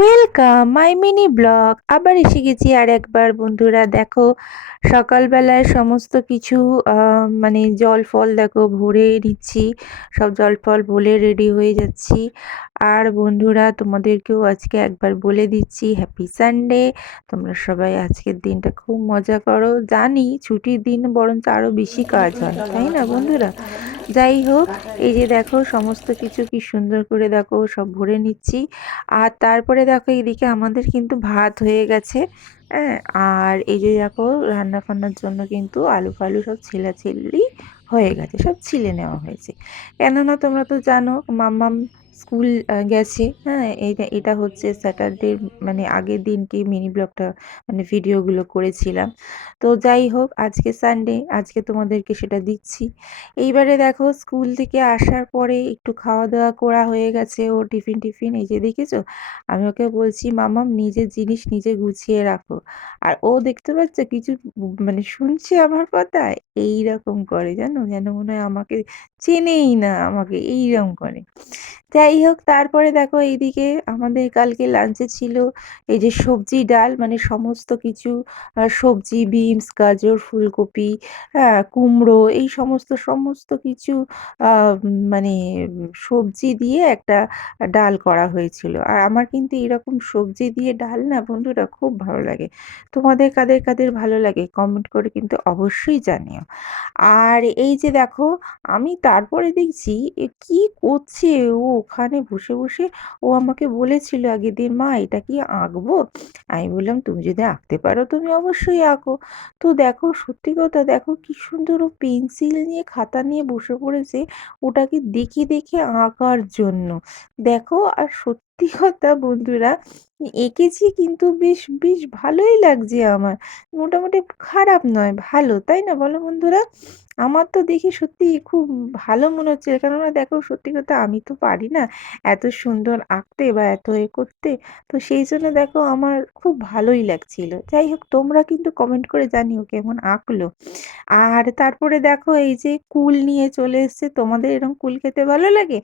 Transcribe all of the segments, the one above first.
Welcome my mini blog. আবার এসে গেছি আর একবার বন্ধুরা। দেখো সকালবেলায় সমস্ত কিছু মানে জল ফল দেখো ভরে নিচ্ছি, সব জল ফল বলে রেডি হয়ে যাচ্ছি। আর বন্ধুরা তোমাদেরকেও আজকে একবার বলে দিচ্ছি হ্যাপি সানডে। তোমরা সবাই আজকের দিনটা খুব মজা করো। জানি ছুটির দিন বরঞ্চ আরও বেশি কাজ হয়, তাই না বন্ধুরা? যাই হোক, এই যে দেখো সমস্ত কিছু কি সুন্দর করে দেখো সব ভরে নিচ্ছি। আর তারপরে দেখো এইদিকে আমাদের কিন্তু ভাত হয়ে গেছে। হ্যাঁ, আর এই যে দেখো রান্না ফান্নার জন্য কিন্তু আলু ফালু সব ছিলাছিলি হয়ে গেছে, সব ছিলে নেওয়া হয়েছে। কেননা তোমরা তো জানো মাম্মাম স্কুল গেছে। হ্যাঁ, এটা এটা হচ্ছে স্যাটারডে, মানে আগের দিনকে মিনি ব্লগটা মানে ভিডিওগুলো করেছিলাম। তো যাই হোক, আজকে সানডে, আজকে তোমাদেরকে সেটা দিচ্ছি। এইবারে দেখো স্কুল থেকে আসার পরে একটু খাওয়া দাওয়া করা হয়ে গেছে, ও টিফিন টিফিন এই যে দেখেছো। আমি ওকে বলছি মামাম নিজের জিনিস নিজে গুছিয়ে রাখো। আর ও দেখতে পাচ্ছে কিছু মানে শুনছে আমার কথা, এই রকম করে জানো, যেন মনে হয় আমাকে চেনেই না, আমাকে এইরকম করে। যাই হোক, তারপরে দেখো এইদিকে আমাদের কালকে লাঞ্চে ছিল এই যে সবজি ডাল, মানে সমস্ত কিছু সবজি, বিনস, গাজর, ফুলকপি, হ্যাঁ, কুমড়ো, এই সমস্ত সমস্ত কিছু মানে সবজি দিয়ে একটা ডাল করা হয়েছিল। আর আমার কিন্তু এরকম সবজি দিয়ে ডাল না বন্ধুরা খুব ভালো লাগে। তোমাদের কাদের কাদের ভালো লাগে কমেন্ট করে কিন্তু অবশ্যই জানিও। আর এই যে দেখো, আমি তারপরে দেখছি কি করছে ও ওখানে বসে বসে। ও আমাকে বলেছিল আগের দিন, মা এটা কি আঁকবো? আমি বললাম তুমি যদি আঁকতে পারো তুমি অবশ্যই আঁকো। তো দেখো সত্যি কথা, দেখো কি সুন্দর ও পেন্সিল নিয়ে খাতা নিয়ে বসে পড়েছে ওটাকে দেখে দেখে আঁকার জন্য। দেখো, আর সত্যি কথা বন্ধুরা, এঁকেছি কিন্তু বেশ বেশ ভালোই লাগছে আমার। মোটামুটি খারাপ নয়, ভালো, তাই না বলো বন্ধুরা? আমার তো দেখে সত্যি খুব ভালো মনে হচ্ছে, কেননা দেখো সত্যি কথা আমি তো পারি না এত সুন্দর আঁকতে বা এত এ করতে। তো সেই জন্য দেখো আমার খুব ভালোই লাগছিল। যাই হোক, তোমরা কিন্তু কমেন্ট করে জানিও কেমন আঁকলো। আর তারপরে দেখো এই যে কুল নিয়ে চলে এসছে। তোমাদের এরকম কুল খেতে ভালো লাগে?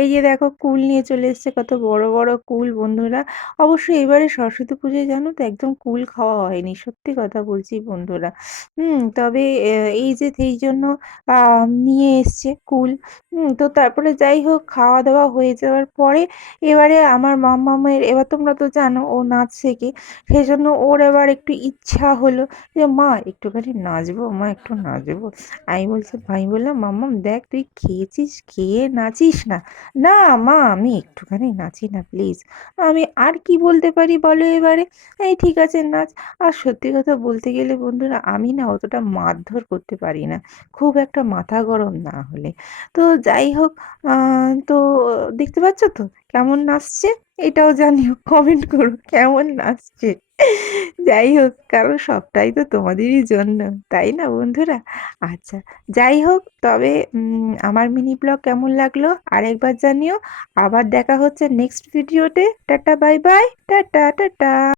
এই যে দেখো কুল নিয়ে চলে এসছে, কত বড় বড় কুল বন্ধুরা। অবশ্যই এবারে সরস্বতী পুজোয় জানো তো একদম কুল খাওয়া হয়নি, সত্যি কথা বলছি বন্ধুরা। তবে এই যে সেই জন্য নিয়ে এসছে কুল। তো তারপরে যাই হোক, খাওয়া দাওয়া হয়ে যাওয়ার পরে এবারে আমার মাম্মামের, এবার তোমরা তো জানো ও নাচ শেখে, সেই জন্য ওর এবার একটু ইচ্ছা হলো যে মা একটুখানি নাচবো, মা একটু নাচবো। আমি বললাম মাম্মাম দেখ তুই খেয়েছিস, খেয়ে নাচিস না। না মা আমি একটুখানি নাচি না প্লিজ। আমি আর কি বলতে পারি বলো এবারে? এই ঠিক আছে নাচ। আর সত্যি কথা বলতে গেলে বন্ধুরা, আমি না অতটা মারধর করতে পারি না, খুব একটা মাথা গরম না হলে। তো যাই হোক, তো দেখতে পাচ্ছ তো কেমন নাচছে? এটাও জানিও, কমেন্ট করো কেমন নাচছে। যাই হোক, কারণ সবটাই তো তোমাদেরই জন্য, তাই না বন্ধুরা? আচ্ছা, যাই হোক, তবে আমার মিনি ব্লগ কেমন লাগলো আরেকবার জানিও। আবার দেখা হচ্ছে নেক্সট ভিডিওতে। Tata, bye bye, tata tata.